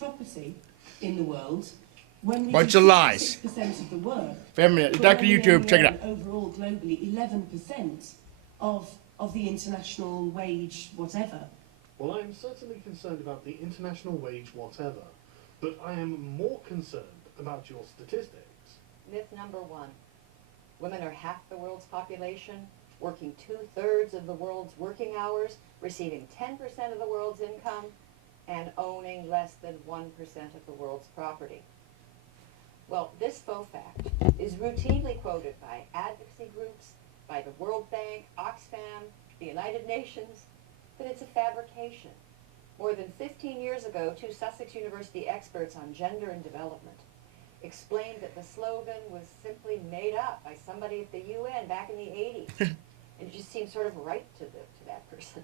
property in the world, when we Bunch do of lies. 6% of the work, Feminist, but back to when we YouTube, only check it earn out. overall, globally, 11% of the international wage, whatever. Well, I am certainly concerned about the international wage whatever, but I am more concerned about your statistics. Myth number 1. Women are half the world's population, working 2/3 of the world's working hours, receiving 10% of the world's income, and owning less than 1% of the world's property. Well, this faux fact is routinely quoted by advocacy groups, by the World Bank, Oxfam, the United Nations, but it's a fabrication. More than 15 years ago, 2 Sussex University experts on gender and development explained that the slogan was simply made up by somebody at the UN back in the 80s. And it just seemed sort of right to that person.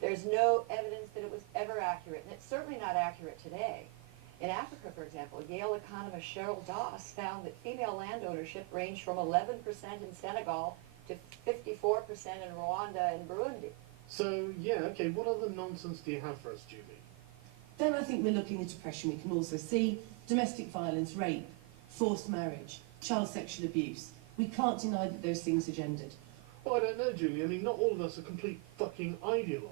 There's no evidence that it was ever accurate, and it's certainly not accurate today. In Africa, for example, Yale economist Cheryl Doss found that female land ownership ranged from 11% in Senegal to 54% in Rwanda and Burundi. So, yeah, okay, what other nonsense do you have for us, Julie? Then I think we're looking at oppression. We can also see domestic violence, rape, forced marriage, child sexual abuse. We can't deny that those things are gendered. Well, I don't know, Julie. I mean, not all of us are complete fucking ideologues.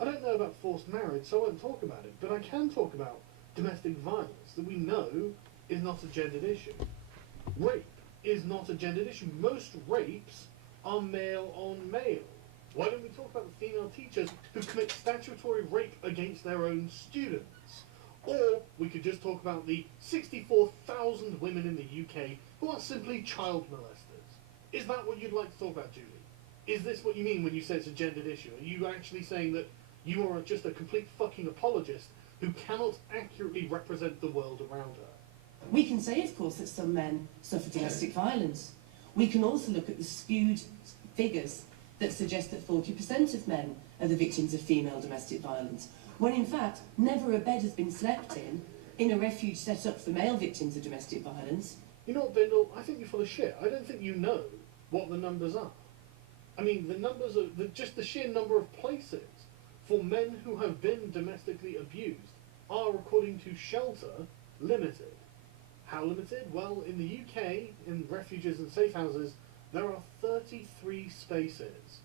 I don't know about forced marriage, so I won't talk about it, but I can talk about domestic violence that we know is not a gendered issue. Rape is not a gendered issue. Most rapes are male on male. Why don't we talk about the female teachers who commit statutory rape against their own students? Or we could just talk about the 64,000 women in the UK who are simply child molesters. Is that what you'd like to talk about, Julie? Is this what you mean when you say it's a gendered issue? Are you actually saying that you are just a complete fucking apologist who cannot accurately represent the world around her? We can say, of course, that some men suffer domestic violence. We can also look at the skewed figures that suggest that 40% of men are the victims of female domestic violence, when in fact never a bed has been slept in a refuge set up for male victims of domestic violence. You know what, Bindle? I think you're full of shit. I don't think you know what the numbers are. I mean, the numbers are just the sheer number of places for men who have been domestically abused are, according to Shelter, limited. How limited? Well, in the UK, in refuges and safe houses, there are 33 spaces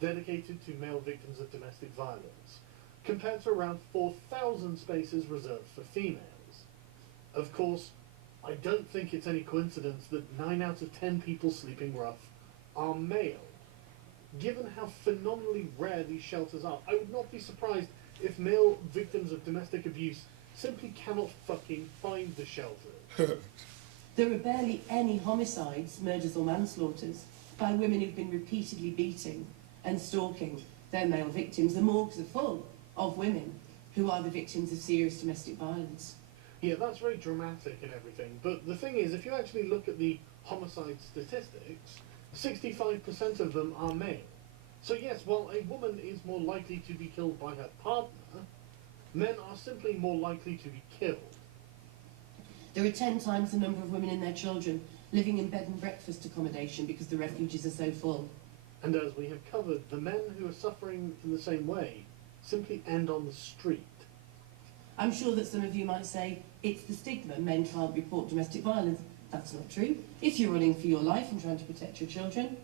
dedicated to male victims of domestic violence, compared to around 4,000 spaces reserved for females. Of course, I don't think it's any coincidence that 9 out of 10 people sleeping rough are male. Given how phenomenally rare these shelters are, I would not be surprised if male victims of domestic abuse simply cannot fucking find the shelters. There are barely any homicides, murders or manslaughters by women who've been repeatedly beating and stalking their male victims. The morgues are full of women who are the victims of serious domestic violence. Yeah, that's very dramatic and everything, but the thing is, if you actually look at the homicide statistics, 65% of them are male. So yes, while a woman is more likely to be killed by her partner, men are simply more likely to be killed. There are 10 times the number of women and their children living in bed and breakfast accommodation because the refuges are so full. And as we have covered, the men who are suffering in the same way simply end on the street. I'm sure that some of you might say, it's the stigma, men can't report domestic violence. That's not true. If you're running for your life and trying to protect your children,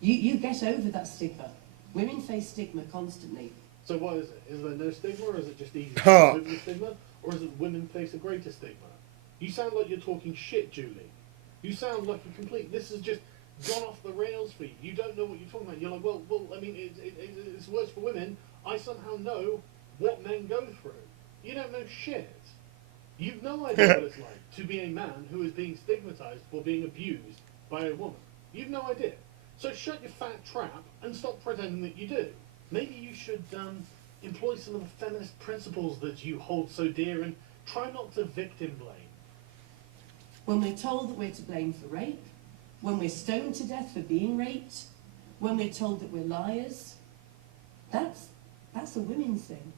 you get over that stigma. Women face stigma constantly. So what is it? Is there no stigma, or is it just easy to live with the stigma? Or is it women face a greater stigma? You sound like you're talking shit, Julie. You sound like a complete... This has just gone off the rails for you. You don't know what you're talking about. You're like, well, I mean, it's worse for women. I somehow know what men go through. You don't know shit. You've no idea what it's like to be a man who is being stigmatized for being abused by a woman. You've no idea. So shut your fat trap and stop pretending that you do. Maybe you should employ some of the feminist principles that you hold so dear and try not to victim blame. When we're told that we're to blame for rape, when we're stoned to death for being raped, when we're told that we're liars, that's a women's thing.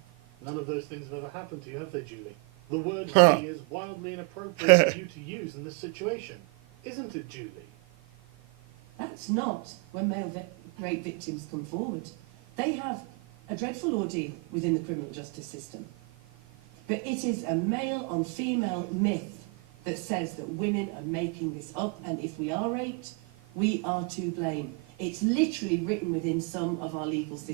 None of those things have ever happened to you, have they, Julie? The word really is wildly inappropriate for you to use in this situation. Isn't it, Julie? That's not when male rape victims come forward. They have a dreadful ordeal within the criminal justice system. But it is a male on female myth that says that women are making this up, and if we are raped, we are to blame. It's literally written within some of our legal systems.